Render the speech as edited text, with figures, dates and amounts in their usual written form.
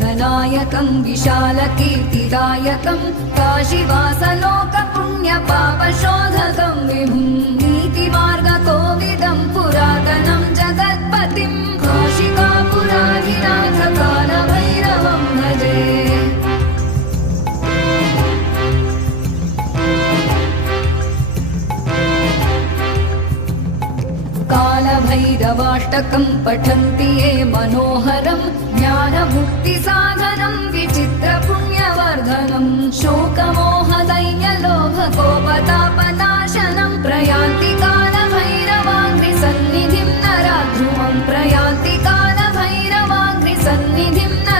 घनायकं विशालकीर्तिदायकं काशीवासलोकपुण्यपापशोधकं विभुं नीतिमार्गकोविदं पुरातनं जगत्पतिं काशिकापुराधिनाथ कालभैरवं भजे। कालभैरवाष्टकं पठन्